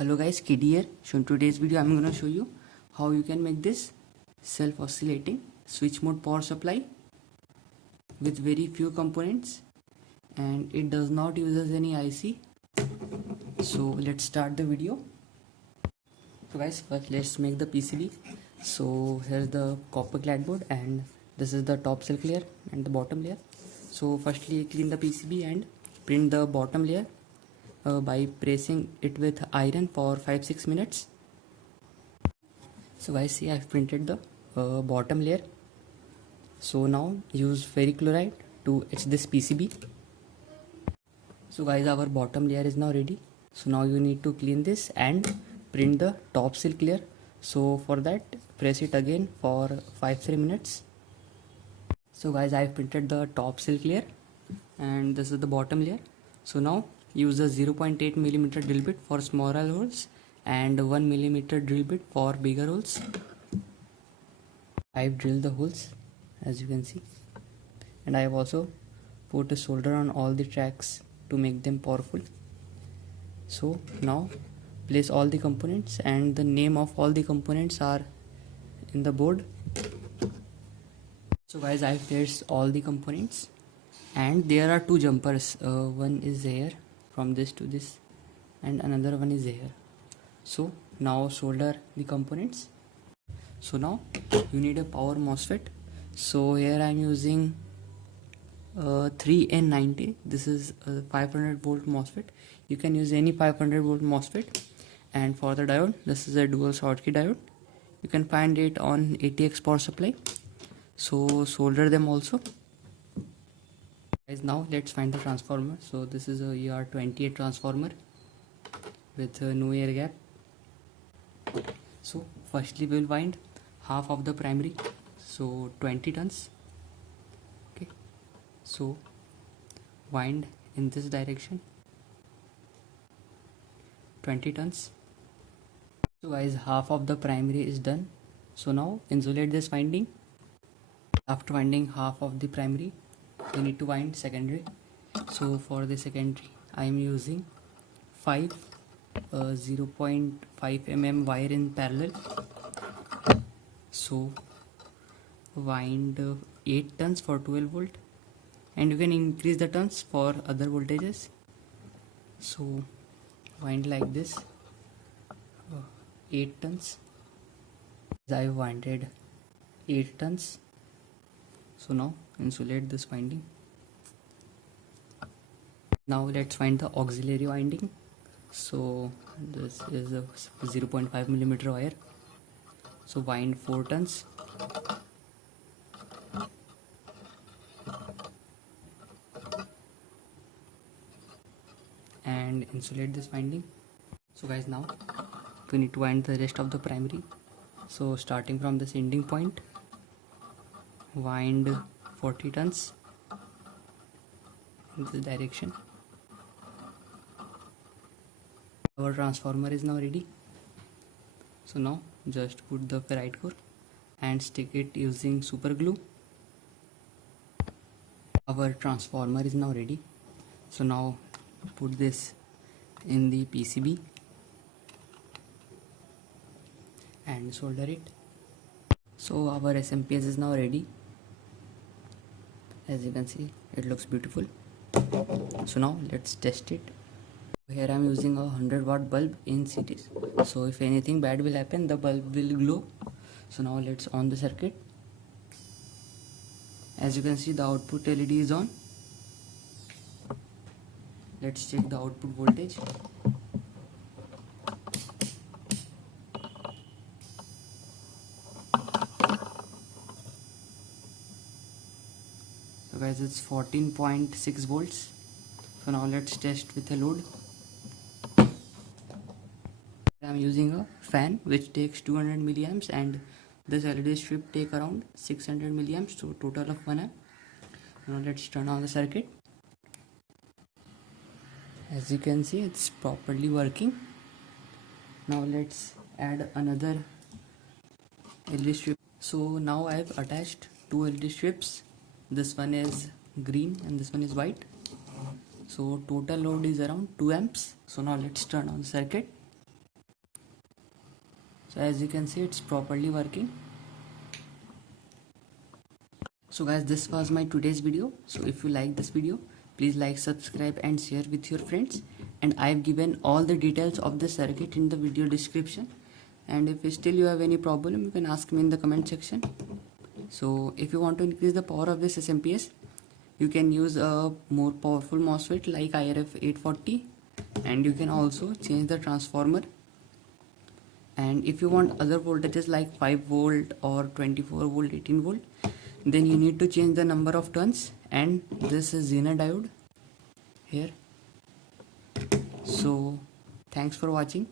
Hello guys, Kid here. So in today's video I'm gonna show you how you can make this self-oscillating switch mode power supply with very few components, and it does not use any IC. So let's start the video. So guys, first let's make the PCB. So here's the copper clad board, and this is the top silk layer and the bottom layer. So firstly clean the PCB and print the bottom layer by pressing it with iron for 5-6 minutes. So guys, see, I've printed the bottom layer. So now use ferric chloride to etch this PCB. So guys, our bottom layer is now ready. So now you need to clean this and print the top silk layer. So for that, press it again for 5-3 minutes. So guys, I've printed the top silk layer and this is the bottom layer. So now use a 0.8 millimeter drill bit for smaller holes and 1 millimeter drill bit for bigger holes. I've drilled the holes as you can see, and I have also put a solder on all the tracks to make them powerful. So now place all the components, and the name of all the components are in the board. So guys, I've placed all the components, and there are two jumpers. One is here from this to this and another one is here. So now solder the components. So now you need a power MOSFET. So here I am using 3N90. This is a 500 volt MOSFET. You can use any 500 volt MOSFET. And for the diode, this is a dual Schottky diode. You can find it on ATX power supply. So solder them also. Guys, now let's find the transformer. So this is a ER28 transformer with no air gap. So firstly we will wind half of the primary, so 20 turns. Okay, so wind in this direction 20 turns. So guys, half of the primary is done. So now insulate this winding. After winding half of the primary, we need to wind secondary. So for the secondary I am using 0.5 mm wire in parallel. So wind 8 turns for 12 volt, and you can increase the turns for other voltages. So wind like this 8 turns. I winded 8 turns. So now insulate this winding. Now let's find the auxiliary winding. So this is a 0.5 millimeter wire. So wind 4 turns. And insulate this winding. So guys, now we need to wind the rest of the primary. So starting from this ending point, wind 40 turns in this direction. Our transformer is now ready. So now just put the ferrite core and stick it using super glue. Our transformer is now ready. So now put this in the PCB and solder it. So our Smps is now ready. As you can see, it looks beautiful. So now let's test it. Here I am using a 100 watt bulb in series. So if anything bad will happen, the bulb will glow. So now let's on the circuit. As you can see, the output LED is on. Let's check the output voltage. So guys, it's 14.6 volts. So now let's test with a load. I'm using a fan which takes 200 milliamps, and this LED strip take around 600 milliamps, so total of 1 amp. Now let's turn on the circuit. As you can see, it's properly working. Now let's add another LED strip. So now I have attached two LED strips. This one is green and this one is white. So total load is around 2 amps. So now let's turn on the circuit. So as you can see, it's properly working. So guys, this was my today's video. So if you like this video, please like, subscribe and share with your friends. And I've given all the details of the circuit in the video description. And if still you have any problem, you can ask me in the comment section. So if you want to increase the power of this Smps, you can use a more powerful MOSFET like IRF 840, and you can also change the transformer. And if you want other voltages like 5 volt or 24 volt, 18 volt, then you need to change the number of turns and this is zener diode here. So thanks for watching.